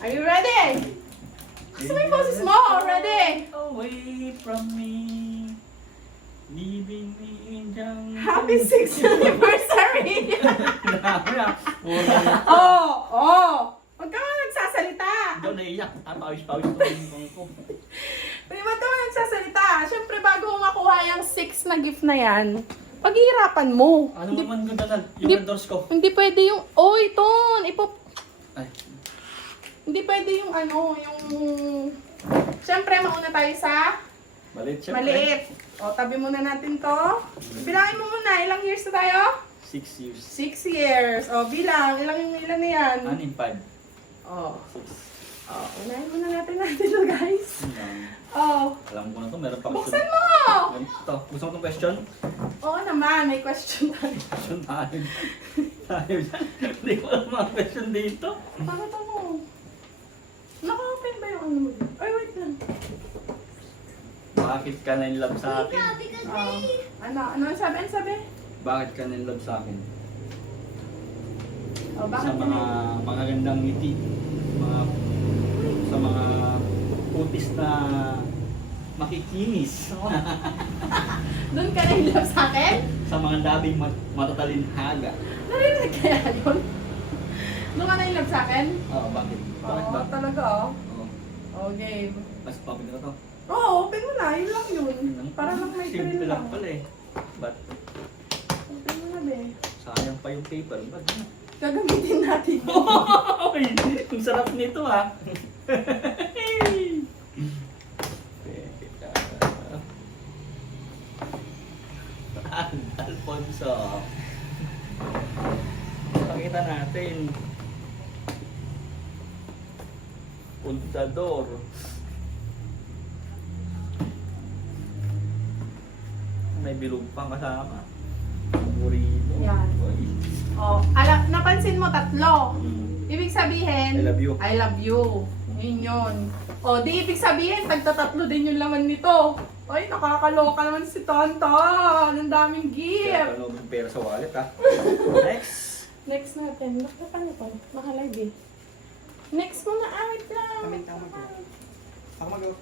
Are you ready? Gusto mo yung boses mo? Ready? Away from me, leaving me in jungle. Happy 6th anniversary! Grabe ah. Oh! Huwag ka nga nagsasalita. Hindi ako naiyak. Pawis-pawis ko yung ko. Hindi ba ito nagsasalita? Siyempre, bago mo makuha yung 6 na gift na yan, paghihirapan mo. Ano naman ganda na? Yung Hindi- endorse ko. Hindi pwede yung, oh, ito, Ay. hindi pwede yung yung, siyempre, mauna tayo sa Maliit siya. maliit. O, tabi muna natin to. Bilangin mo muna, ilang years na tayo? 6 years. 6 years. O, bilang, ilan na yan? 5. O, 6. unahin muna natin to, guys. O, Alam ko na to, meron pa buksan mo! Ito, gusto mo itong question? Oo naman, may question tayo. Question tayo. Tayo dyan. Hindi ko alam mga question dito. Pakita mo. Naka-open ba yung ano mo dito? Ay, wait lang. Bakit ka na in love sa akin? Ano ang sabi? Ano sabi? Bakit ka na in love sa akin? O, bakit Sa ka mga magagandang ngiti. Sa mga putis na makikinis. Doon ka na in love sa akin? Sa mga dabing matatalinhaga. Narinig kaya yun? Doon ka na in love sa akin? Oo, bakit? Bakit ba? Talaga Oo. Okay. Mas papin ko to. Oo, open mo na. Yun lang yun. Para lang may Simple thrill lang lang. pala eh. But, Open mo na, be. sayang pa yung paper. Ba't ano? Gagamitin natin. Uy, ang sarap nito ah. Alfonso. Pakita natin. Puntador. May bilog pang kasama. Burrito. Yan. Uy. Oh, napansin mo tatlo. Ibig sabihin, I love you. I love you. Yun yun. O, di ibig sabihin, tagtatatlo din yung laman nito. Ay, nakakaloka naman si Tonton. Ang daming Kaya gift. pa ng pera sa wallet ah. Next. Next natin. Paano to? Nakalive eh. Next muna. Wait lang. Kami tama ko. Ako mag-go.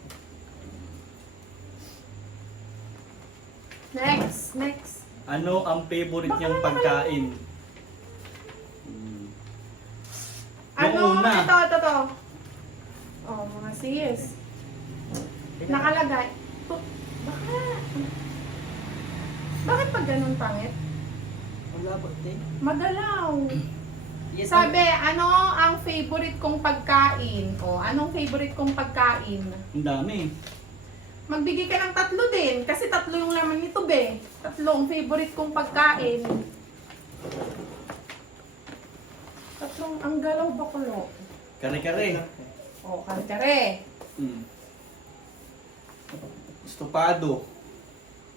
Next. Ano ang favorite niyang pagkain? Ano? Yung una. Ito. Oh, mga sis. Nakalagay. Bakit pag ganun pangit? Wala ba, te? Magalaw. Yes, Sabi, ano ang favorite kong pagkain? O, anong favorite kong pagkain? Ang dami. Magbigay ka ng 3 din, kasi 3 yung laman nito, be. 3 ang favorite kong pagkain. 3, ang galaw bakulo. Kare-kare. O, kare-kare. Estopado.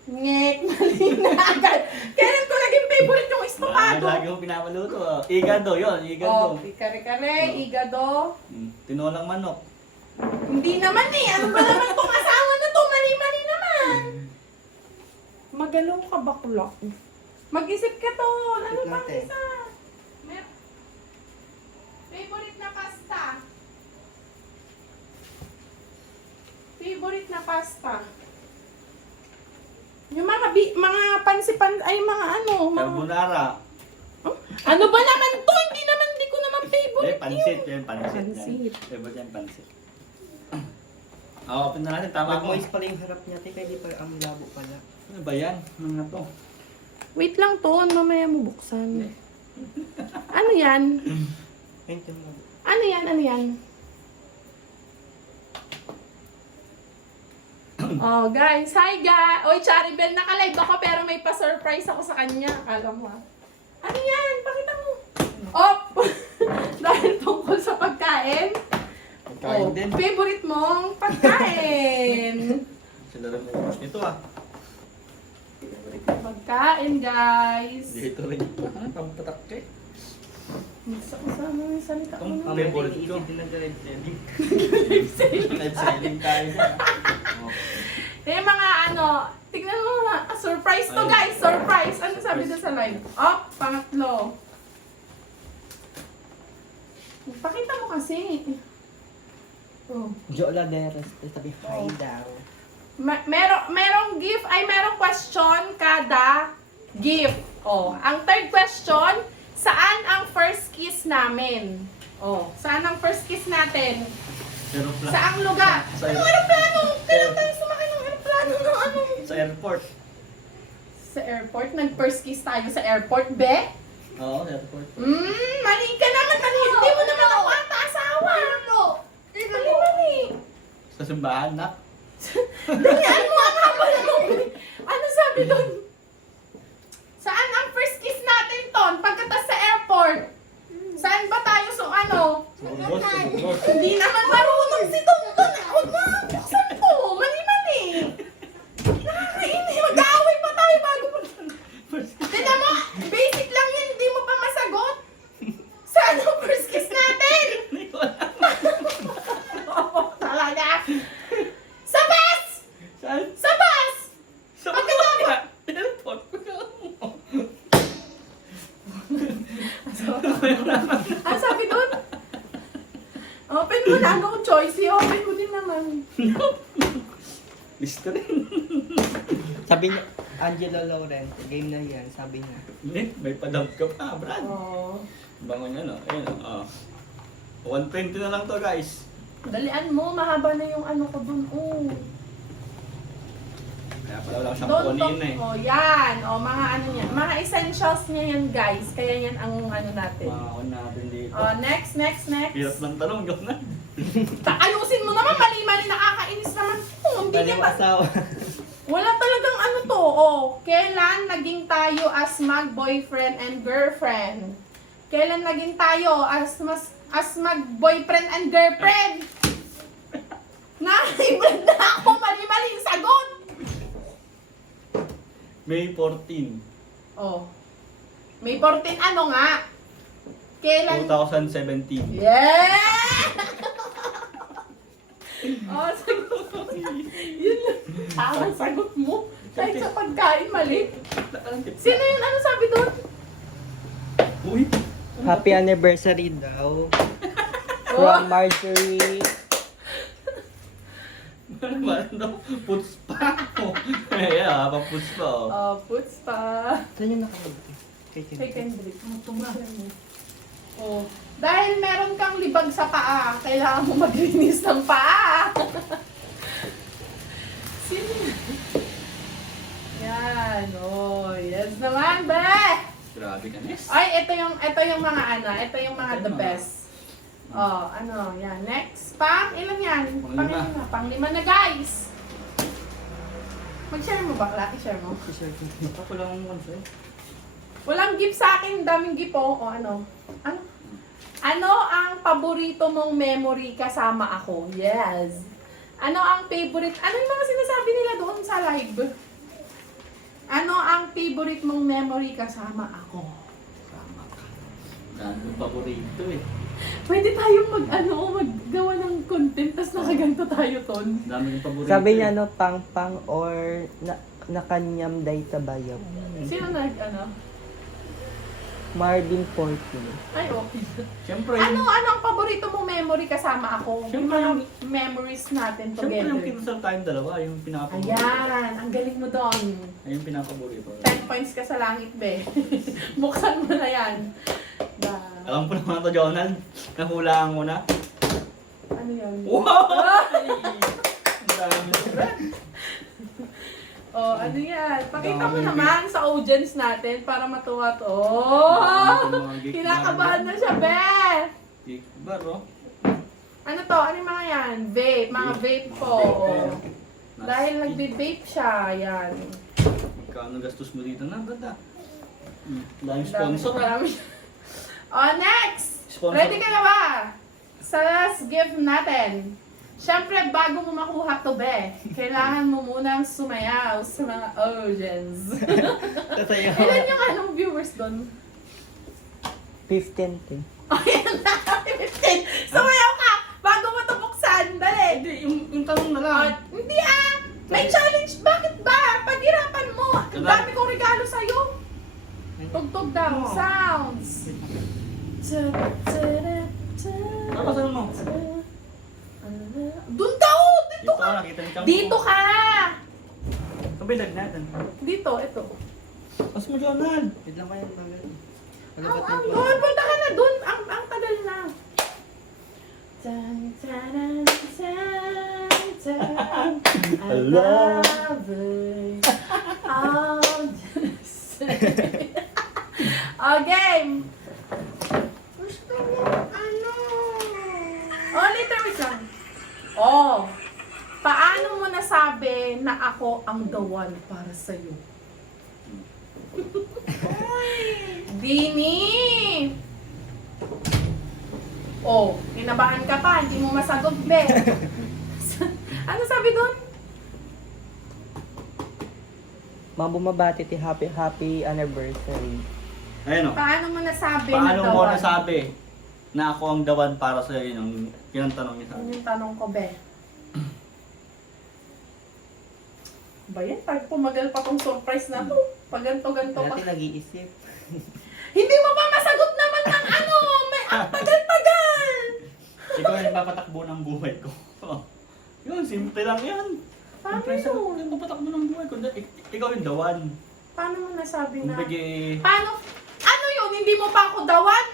Ngek, mali na agad. Kailan ko naging favorite yung estopado? Lagi ko pinapaluto. Igado, yun. Igado. O, kare-kare, igado. Tinolang manok. Hindi naman eh. Ano ba naman itong asawa na to? Mali-mali naman. Magalaw ka bakla. Mag-isip ka to. Ano Wait lang, pang te. isa? Favorite na pasta. Favorite na pasta. Yung mga pansipan, ay mga ano. Mga, Carbonara. ano ba naman to? Hindi ko naman favorite Pansit. yun. Yan, pansit. Pansit. Favorite yan, pansit. Open na natin. Tama ko. Mag-moist pala yung harap niya, te. Kaya di pa ang labo pala. Ano ba yan? Ano nga to? Wait lang to. Mamaya mo buksan. Ano yan? Ayun, te mo. Ano yan? Oh, guys. Hi, guys. Oy, Charibel, naka-live ako pero may pa-surprise ako sa kanya. Akala mo, ha? Ano yan? Pakita mo. Oh! Dahil tungkol sa pagkain. Pagkain din. Favorite mong pagkain. Sila rin ubos nito ah. Favorite mong pagkain, guys. Dito rin. Ano? Pampatak ka eh. Kasama yung salita mo Ang na. favorite ko. Iisip din ng direct selling. Live selling tayo dyan. Eh, mga ano, tignan mo nga. Surprise to, Ayun. guys. Surprise. Ano sabi doon sa live? Oh, pangatlo. Pakita mo kasi. Oh. Jola Deres. Sabi, hi daw. Merong gift, ay merong question kada gift. Oh, ang third question, saan ang first kiss namin? Oh, saan ang first kiss natin? Aeroplano. Saang lugar? Sa Anong aeroplano? Kailan tayo sumakay ng aeroplano ng ano? Sa airport. Sa airport? Nag-first kiss tayo sa airport, be? Oo, sa airport. Mali ka naman. Mali. Hindi mo naman ako ata asawa. Mali. Sa simbahan, nak. Danyaan mo ang haba ng ano sabi doon? Saan ang first kiss natin, Ton? Pagkatas sa airport? Saan ba tayo ano? Sa Burgos, sa Burgos. Hindi naman marunong si Tonton. Huwag mo buksan ko. Mali. Nakakaini. Mag-aaway pa tayo bago Tignan mo, basic lang yan. Hindi mo pa masagot. Saan ang first kiss natin? Oo, talaga. Sa bus! Saan? Sa bus! Sa Burgos. Airport. Ano sabi doon? Open mo na. No choice. I-open mo din naman. Listo rin. Sabi niya, Angelo Laurent, game na yan, sabi niya. May padab ka pa, Brad. Oo. Bango niya, no? Ayun, 120 na lang to, guys. Dalian mo. Mahaba na yung ano ko doon. Kaya pala wala siyang Don't kunin talk. eh. Yan. Mga ano niya. Mga essentials niya yan, guys. Kaya yan ang ano natin. Makakon natin dito. Next. Hirap ng tanong, gawin na. Ayusin mo naman. Mali. Nakakainis naman. Hindi Dali niya mo ba? asawa. Wala talagang ano to. Kailan naging tayo as mag-boyfriend and girlfriend? Kailan naging tayo as mag-boyfriend and girlfriend? Nahibad na ako. Mali yung sagot. May 14. May 14 ano nga? Kailan? 2017. Yeah! Sagot mo. Yun lang. Tama sagot mo. Kahit sa pagkain, mali. Sino yun? Ano sabi doon? Uy! Happy anniversary daw. From Marjorie. Ano? Puts pa. Yeah, paputs pa. Puts pa. Saan yung nakalagay? Kay Kay Kendrick. Kendrick. Tumahan mo. Dahil meron kang libag sa paa, kailangan mo maglinis ng paa. Sino? Yan. Yes naman, be! Grabe ka, Nes. Ay, ito yung mga ano, ito yung mga the best. Yan. Next. Ilan yan? Panglima. Panglima na, guys. Mag-share mo bakla? I-share mo. Ako lang ang konse. Walang gift sa akin, daming gift ano? Ano ang paborito mong memory kasama ako? Yes. Ano ang favorite? Ano yung mga sinasabi nila doon sa live? Ano ang favorite mong memory kasama ako? Tama ka. Dami paborito eh. Pwede tayong maggawa ng content, tapos nakaganto tayo, Ton. Dami yung paborito. Sabi niya no, pang or nakanyam day tabayaw. Sino Marvin 14. Ay, okay. Siyempre, Ano ang paborito mong memory kasama ako? Yung Siyempre, mga memories natin siyempre yung together. kinusal tayong dalawa, yung pinapaborito. Ayan, ang galing mo doon. Ayun yung pinapaborito. 10 points ka sa langit, be. Buksan mo na yan. Alam ko naman to, Jonald. Nahulaan mo na. Ano yun? Wow! Ang dami. Ano yan? Pakita mo Dami, naman sa audience natin para matuwa to. Dami mga geek Kinakabahan na siya, be. Geek bar, oh. Ano to? Ano yung mga yan? Vape. Mga vape po. Dahil nagbe-vape siya. Yan. Kano gastos mo dito na? Ganda. Dahil sponsor. Marami. Next! Sponsor. Ready ka na ba? Sa last gift natin. Siyempre, bago mo makuha to, be, kailangan mo munang sumayaw sa mga audience. Tatayo. Ilan yung viewers doon? 15 din. Ayan na! 15! Sumayaw ka! Bago mo ito buksan! Dali! Hindi, yung tanong na lang. Hindi May challenge! Bakit ba? Paghirapan mo! Ang dami kong regalo sa'yo! Tugtog daw. Sounds! Ano ba tanong mo? Dito ka! Kabilag natin. Dito, ito. Mas mo, Jonah. Wait lang kayo, tagal. Ano Aw, ba aw, tayo? doon, punta ka na doon. Ang tagal na. Tan, taran, tan, tan. I love it. I'll just say. Oh, game. Gusto mo, ano? Oh, later, wait lang. Oh, paano mo nasabi na ako ang the one para sa'yo? Dini! Oh, kinabahan ka pa, hindi mo masagot, be. Ano sabi doon? Mga bumabati ti happy anniversary. Ayun o. Paano mo nasabi Paano na the mo one? nasabi na ako ang dawan para sa'yo? Yun ang tanong niya sa Yun akin. yung tanong ko, be. Ba yan? Pag pumagal pa tong surprise na to. Pag ganto-ganto pa. Dati nag-iisip. Hindi mo pa masagot naman ng ano! May ang tagal-tagal! Ikaw yung papatakbo ng buhay ko. Yun, simple lang yan. Paano Simple sa yun? yung papatakbo ng buhay ko. Ikaw yung dawan. Paano mo nasabi na? Kumbagi, Paano? Ano yun? Hindi mo pa ako dawan?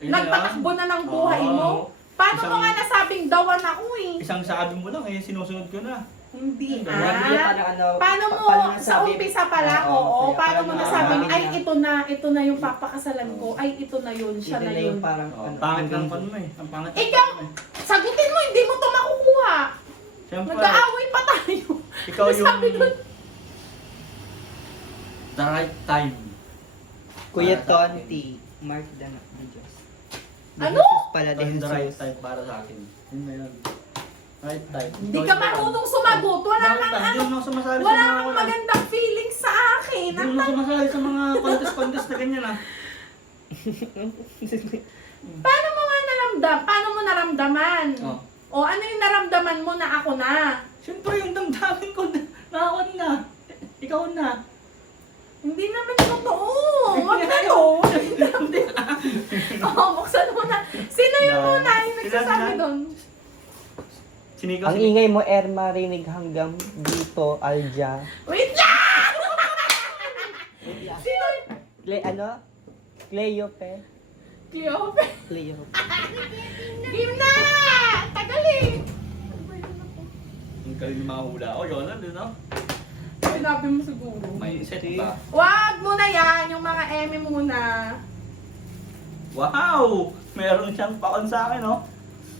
Ayun Nagpatakbo na ng buhay mo? Paano mo Isang- nga nasabing dawan ako eh? isang sabi mo lang sinusunod ko na. Hindi Dawan. Paano mo, sa umpisa pa lang, oo, paano mo nasabing, ay ito na yung papakasalan ko, ay ito na yun, siya na yun. Parang, Oh, pangit ng pan mo eh. Ang pangit ng Ikaw! pan mo eh. Sagutin mo, hindi mo to makukuha. Siyempre, Nag-aaway pa tayo. ikaw Ano yung sabi dun? the right time. Kuya Para sa akin. Tonti, Mark Danak Videos. Ano? Pala Ikaw din yung the right Jesus. time para sa akin. Yun na yun. Right time. Hindi ka marunong sumagot. Wala Bakit? kang Hindi ano, mo sumasali wala sa mga kang magandang feelings sa akin. Hindi mo sumasali sa mga contest na ganyan ah. Paano mo nga paano mo naramdaman? Oh. O ano yung naramdaman mo na ako na? Siyempre yung damdamin ko na ako na. Ikaw na. Hindi naman totoo. Wag na to. Oh, buksan mo na. Sino yung Na- muna yung nagsasabi Sila- doon? Sinikaw Ang ingay mo, marinig hanggang dito, Alja. Wait lang! Sino yung... Ano? Cleope. Cleope. Cleope. Game na! Tagal eh. Ang galing mga hula ko. Yun lang din no? Sinabi mo siguro. May set pa. Wag muna yan. Yung mga eme muna. Wow! Meron siyang pakon sa akin no?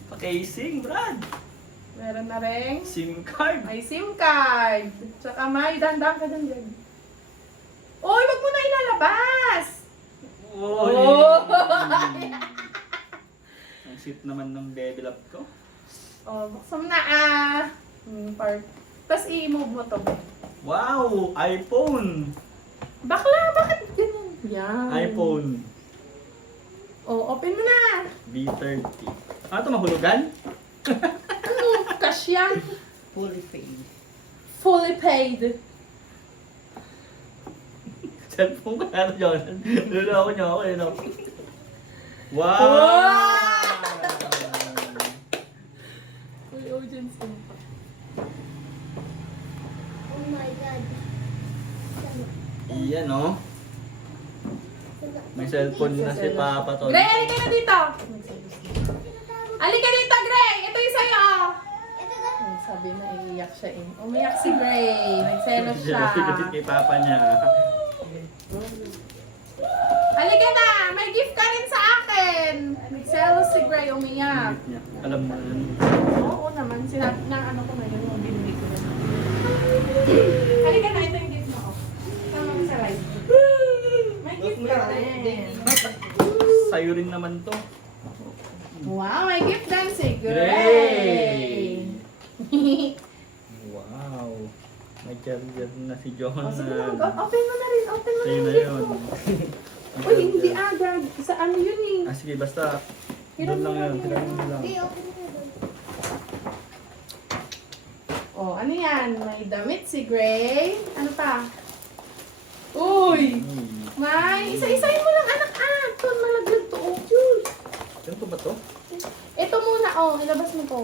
Pa-casing, Brad. Meron na rin. SIM card. May SIM card. Tsaka may dandang ka dyan. Uy, wag mo na ilalabas! Uy! Oh! Ang sweet naman ng baby love ko. Oh, buksan mo na part. Tapos i-move mo to. Wow! iPhone! Bakla, bakit ganun? Yan. iPhone Oh, open mo na. V30. Ano ito, mahulugan? Ano? Cash yan. Fully paid. Fully paid. Cellphone ko na ito, John. Luloko niyo ako, yun o. Wow! Uy, audience mo pa. Oh my God. Iyan, no? May cellphone na si Papa to. Gray, halika na dito. Halika dito, Gray. Ito yung sa'yo, oh. Ay, sabi na, iiyak siya eh. Umiyak si Gray. Nagselos siya. Kasi kay Papa niya. Halika na! May gift ka rin sa akin! Nagselos si Gray, umiyak. Gift niya. Alam mo yun. Oo naman, sinabi na ano ko na yun, yung binili ko na. Halika na, ito yung gift mo. Oh. Tama mo sa live. May gift ka rin. Sa'yo rin naman to. Wow, may gift din si Gray! Gray! Wow! May charger na si John. Oh, sige na, open mo na rin, open mo na Sa'yo yung na gift yun. mo. Uy, hindi agad. Sa ano yun eh. Ah, sige, basta. Hiram Doon lang mo yun. lang Hiram mo lang. Oh, ano yan? May damit si Gray. Ano pa? Uy! May, isa-isahin mo lang anak Ito, malaglag to. Oh, Diyos. Ano ba to? Ito muna, oh. Ilabas mo to.